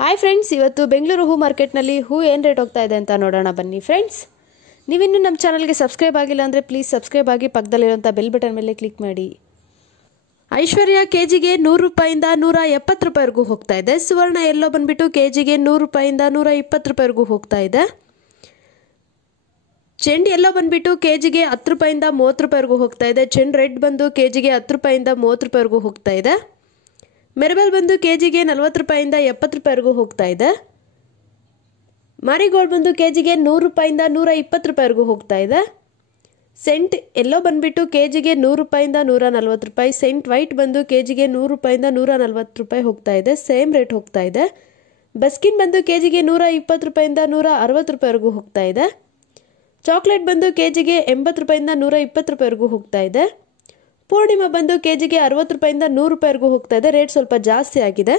Hi friends, ಇವತ್ತು ಬೆಂಗಳೂರು ಹೂ ಮಾರ್ಕೆಟ್ನಲ್ಲಿ ಹೂ ಏನು ರೇಟ್ ಹೋಗ್ತಾ ಇದೆ ಅಂತ ನೋಡೋಣ ಬನ್ನಿ ಫ್ರೆಂಡ್ಸ್. ನೀವಿನ್ನೂ ನಮ್ಮ ಚಾನಲ್ಗೆ ಸಬ್ಸ್ಕ್ರೈಬ್ ಆಗಿಲ್ಲ ಅಂದರೆ ಪ್ಲೀಸ್ ಸಬ್ಸ್ಕ್ರೈಬ್ ಆಗಿ ಪಕ್ಕದಲ್ಲಿರುವಂಥ ಬೆಲ್ ಬಟನ್ ಮೇಲೆ ಕ್ಲಿಕ್ ಮಾಡಿ. ಐಶ್ವರ್ಯ ಕೆಜಿಗೆ 100 ರೂಪಾಯಿಂದ 170 ರೂಪಾಯಿವರೆಗೂ ಹೋಗ್ತಾ ಇದೆ. ಸುವರ್ಣ ಎಲ್ಲೋ ಬಂದುಬಿಟ್ಟು ಕೆಜಿಗೆ 100 ರೂಪಾಯಿಂದ 120 ರೂಪಾಯಿವರೆಗೂ ಹೋಗ್ತಾ ಇದೆ. ಚೆಂಡು ಎಲ್ಲೋ ಬಂದುಬಿಟ್ಟು ಕೆಜಿಗೆ 10 ರೂಪಾಯಿಂದ 30 ರೂಪಾಯಿವರೆಗೂ ಹೋಗ್ತಾ ಇದೆ. ಚೆಂಡು ರೆಡ್ ಬಂದು ಕೆಜಿಗೆ 10 ರೂಪಾಯಿಂದ 30 ರೂಪಾಯಿವರೆಗೂ ಹೋಗ್ತಾ ಇದೆ. ಮೆರಬಲ್ ಬಂದು ಕೆಜಿಗೆ 40 ರೂಪಾಯಿಂದ 70 ರೂಪಾಯಿವರೆಗೂ ಹೋಗ್ತಾ ಇದೆ. ಮಾರಿಗೋಲ್ಡ್ ಬಂದು ಕೆಜಿಗೆ 100 ರೂಪಾಯಿಂದ 120 ರೂಪಾಯಿವರೆಗೂ ಹೋಗ್ತಾ ಇದೆ. ಸೆಂಟ್ ಎಲ್ಲೋ ಬಂದುಬಿಟ್ಟು ಕೆಜಿಗೆ 100 ರೂಪಾಯಿಂದ 140 ರೂಪಾಯಿ. ಸೆಂಟ್ ವೈಟ್ ಬಂದು ಕೆಜಿಗೆ 100 ರೂಪಾಯಿಂದ 140 ರೂಪಾಯಿ ಹೋಗ್ತಾ ಇದೆ. ಸೇಮ್ ರೇಟ್ ಹೋಗ್ತಾ ಇದೆ. ಬಸ್ಕಿನ್ ಬಂದು ಕೆಜಿಗೆ 120 ರೂಪಾಯಿಂದ 160 ರೂಪಾಯಿವರೆಗೂ ಹೋಗ್ತಾ ಇದೆ. ಚಾಕ್ಲೇಟ್ ಬಂದು ಕೆಜಿಗೆ 80 ರೂಪಾಯಿಂದ 120 ರೂಪಾಯಿವರೆಗೂ ಹೋಗ್ತಾ ಇದೆ. ಪೂರ್ಣಿಮಾ ಬಂದು ಕೆಜಿಗೆ 60 ರೂಪಾಯಿಂದ 100 ರೂಪಾಯಿವರೆಗೂ ಹೋಗ್ತಾ ಇದೆ. ರೇಟ್ ಸ್ವಲ್ಪ ಜಾಸ್ತಿ ಆಗಿದೆ.